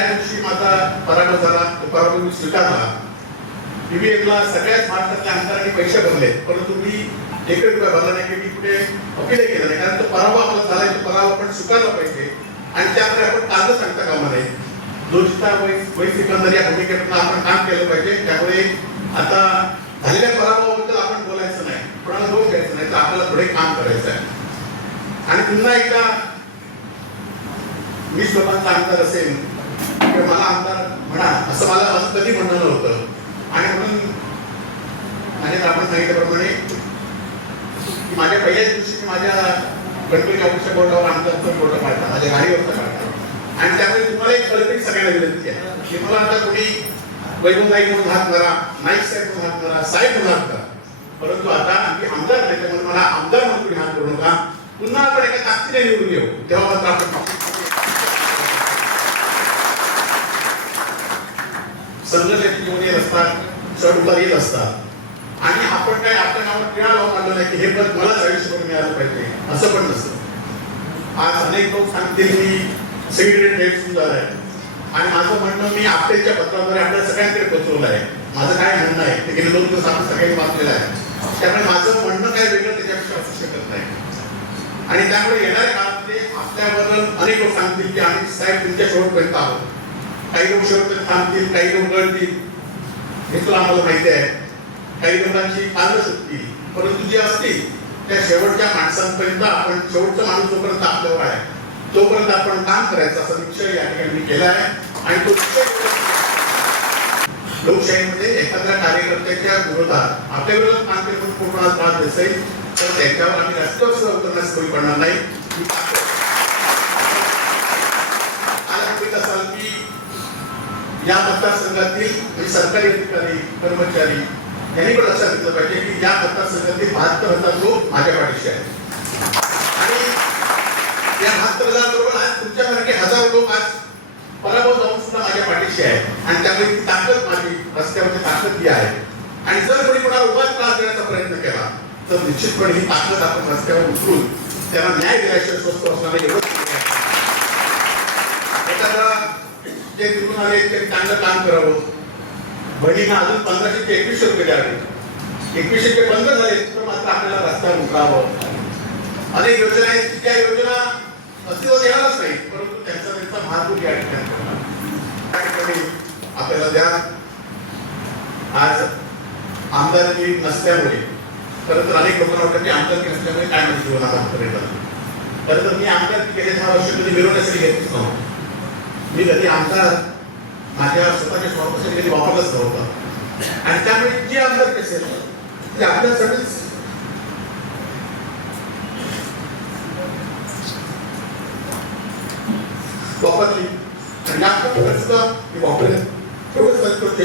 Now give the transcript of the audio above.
त्या दिवशी माझा पराभव झाला तो पराभव मी स्वीकारला. ईव्हीएमला सगळ्याच महाराष्ट्रातल्या आमदारांनी पैसे भरले परंतु मी एक रुपया भरला नाही की मी कुठे अपील केलं नाही कारण तो पराभव आपला झालाय तो पराभव आपण स्वीकारला पाहिजे. आणि त्यामुळे आपण कागद सांगता कामा नये. दोषिता वैस वै सिकंदर या भूमिकेतून आपण काम केलं पाहिजे. त्यामुळे आता झालेल्या पराभवाबद्दल आपण बोलायचं नाही. कोणाला दोष द्यायचं नाही तर आपल्याला पुढे काम करायचं आहे. आणि पुन्हा एकदा वीस लोकांचा आमदार असेल किंवा मला आमदार म्हणा असं मला असं कधी म्हणणं नव्हतं. आणि म्हणून आणि आपण सांगितल्याप्रमाणे माझ्या पहिल्याच दिवशी माझ्या गणपती ऑफिसच्या बोर्डावर आमदारचं फोटो काढला माझ्या गाडीवरचा काढला. आणि त्यामुळे तुम्हाला एक कल्पित सगळ्यांना विनंती आहे की मला आता कोणी वैभव म्हणून हात करा नाईक साहेब म्हणून हात करा साहेब म्हणून हात करा परंतु आता आम्ही आमदार नाही त्यामुळे मला आमदार म्हणून हात करू नका. पुन्हा आपण एका ताकदीने निवडून येऊ. तेव्हा मात्र आपण संघर्षाची जीवन येत असतात चढ उतार येत असतात. आणि आपण काय आपल्या नावावर टिळा लावून आणलं नाही की हे पद मलाच आयुष्यभर मिळालं पाहिजे असं पण नसतं. आज अनेक लोक सांगतील मी सगळीकडे ट्रेड सुद्धा आहे आणि माझं म्हणणं मी आपल्याच्या पत्राद्वारे आपल्या सगळ्यांकडे पोचवलं आहे. माझं काय म्हणणं आहे? ते गेले दोन दिवस आपण सगळ्यांनी वाचलेलं आहे. त्यामुळे माझं म्हणणं काय वेगळं त्याच्यापेक्षा असू शकत नाही. आणि त्यामुळे येणाऱ्या काळामध्ये आपल्याबद्दल अनेक लोक सांगतील की आम्ही साहेब तुमच्या शेवटपर्यंत आहोत. काही लोक शेवटपर्यंत थांबतील काही लोक गळतील. हे तुला आम्हाला माहिती आहे. काही लोकांची काल सुटतील परंतु जी असतील त्या शेवटच्या माणसांपर्यंत आपण शेवटचा माणूस जोपर्यंत आपल्यावर आहे तोपर्यंत आपण काम करायचं असा निश्चय या ठिकाणी मी केला आहे. आणि तो निश्चय लोकशाहीमध्ये एखाद्या कार्यकर्त्याच्या विरोधात आपल्या विरोधात काम केलं म्हणून कोणाला त्रास दिसेल तर त्यांच्यावर आम्ही रस्त्यावर सुद्धा उतरण्यास कमी पडणार नाही ही ताकद. आज आपण असाल की या मतदारसंघातील म्हणजे सरकारी अधिकारी कर्मचारी यांनी पण लक्षात घेतलं पाहिजे की या मतदारसंघातील बहात्तर हजार लोक माझ्या पाठीशी आहेत. आणि या बहात्तर हजार बरोबर आज तुमच्यासारखे हजार लोक आज पराभव जाऊन सुद्धा माझ्या पाठीशी आहे आणि त्यामुळे ती ताकद माझी रस्त्यावरची ताकद ही आहे. आणि जर कोणी कोणाला उगाच त्रास देण्याचा प्रयत्न केला तर निश्चितपणे ही ताकद आपण रस्त्यावर उतरून त्यांना न्याय दिल्याशिवाय स्वस्त असणारे एवढंच एखादा जे तिथून आले ते चांगलं काम करावं. बहिणीनं अजून पंधराशे ते एकवीसशे रुपये द्यावे. एकवीसशे बंद झाले तर मात्र आपल्याला रस्ता उतरावं. अनेक योजना आहेत त्या योजना अस्तित्वात येणारच नाही परंतु त्यांचा त्यांचा मार्ग या ठिकाणी आपल्याला द्या. आज आमदारकी नसल्यामुळे खरं तर अनेक लोकांना वाटतं की आमदारकी नसल्यामुळे काय म्हणजे जीवनात आमदार खरं तर मी आमदारकी गेले दहा वर्ष कधी मिरवण्यासाठी घेतच नव्हतं. मी कधी आमदार माझ्या स्वतःच्या स्वार्थासाठी कधी वापरलंच नव्हतं. आणि त्यामुळे जे आमदार कसे ते आपल्यासाठीच वापरली. आणि या सुद्धा मी वापरले. एवढंच करतो ते